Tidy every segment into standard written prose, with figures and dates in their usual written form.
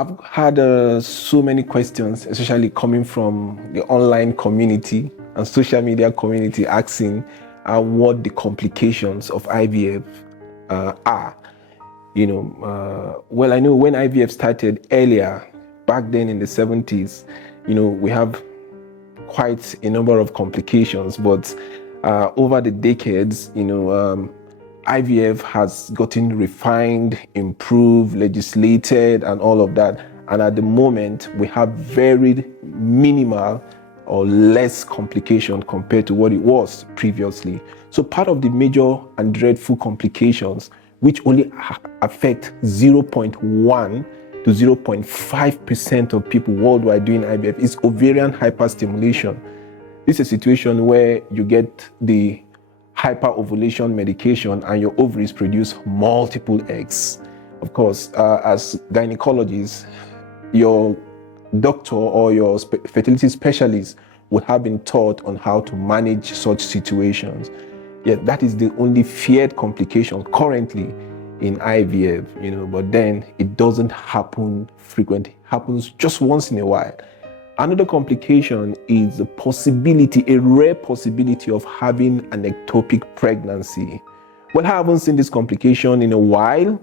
I've had so many questions, especially coming from the online community and social media community, asking what the complications of IVF are. Well, I know when IVF started earlier, back then in the 70s, we have quite a number of complications, but over the decades, IVF has gotten refined, improved, legislated, and all of that. And at the moment, we have very minimal or less complication compared to what it was previously. So part of the major and dreadful complications, which only affect 0.1 to 0.5% of people worldwide doing IVF, is ovarian hyperstimulation. This is a situation where you get the hyperovulation medication and your ovaries produce multiple eggs. Of course, as gynecologists, your doctor or your fertility specialist would have been taught on how to manage such situations. Yet that is the only feared complication currently in IVF, but then it doesn't happen frequently. It happens just once in a while. Another complication is the possibility, a rare possibility of having an ectopic pregnancy. Well, I haven't seen this complication in a while,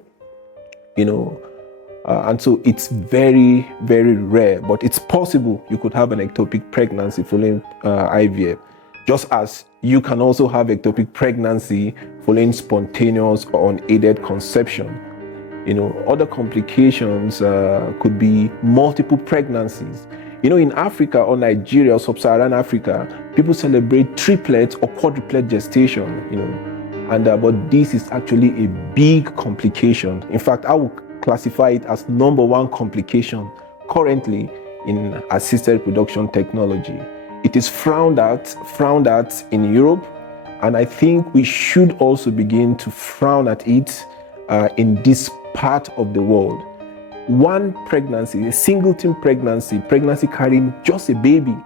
and so it's very, very rare, but it's possible you could have an ectopic pregnancy following IVF, just as you can also have ectopic pregnancy following spontaneous or unaided conception. Other complications could be multiple pregnancies. In Africa or Nigeria or sub-Saharan Africa, people celebrate triplet or quadruplet gestation, but this is actually a big complication. In fact, I would classify it as number one complication currently in assisted reproduction technology. It is frowned at in Europe, and I think we should also begin to frown at it in this part of the world. One pregnancy, a singleton pregnancy carrying just a baby,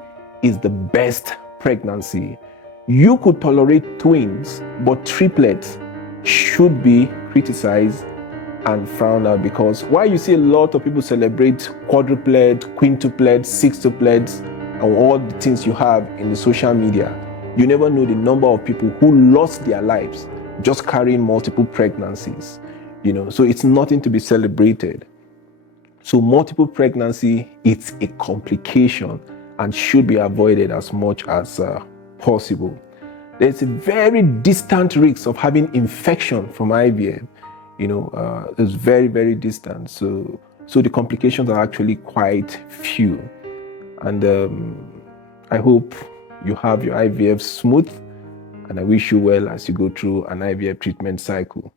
is the best pregnancy. You could tolerate twins, but triplets should be criticized and frowned at, because while you see a lot of people celebrate quadruplet, quintuplet, sextuplets, and all the things you have in the social media, you never know the number of people who lost their lives just carrying multiple pregnancies. So it's nothing to be celebrated. So multiple pregnancy, it's a complication and should be avoided as much as possible. There's a very distant risk of having infection from IVF. It's very, very distant. So the complications are actually quite few. And I hope you have your IVF smooth, and I wish you well as you go through an IVF treatment cycle.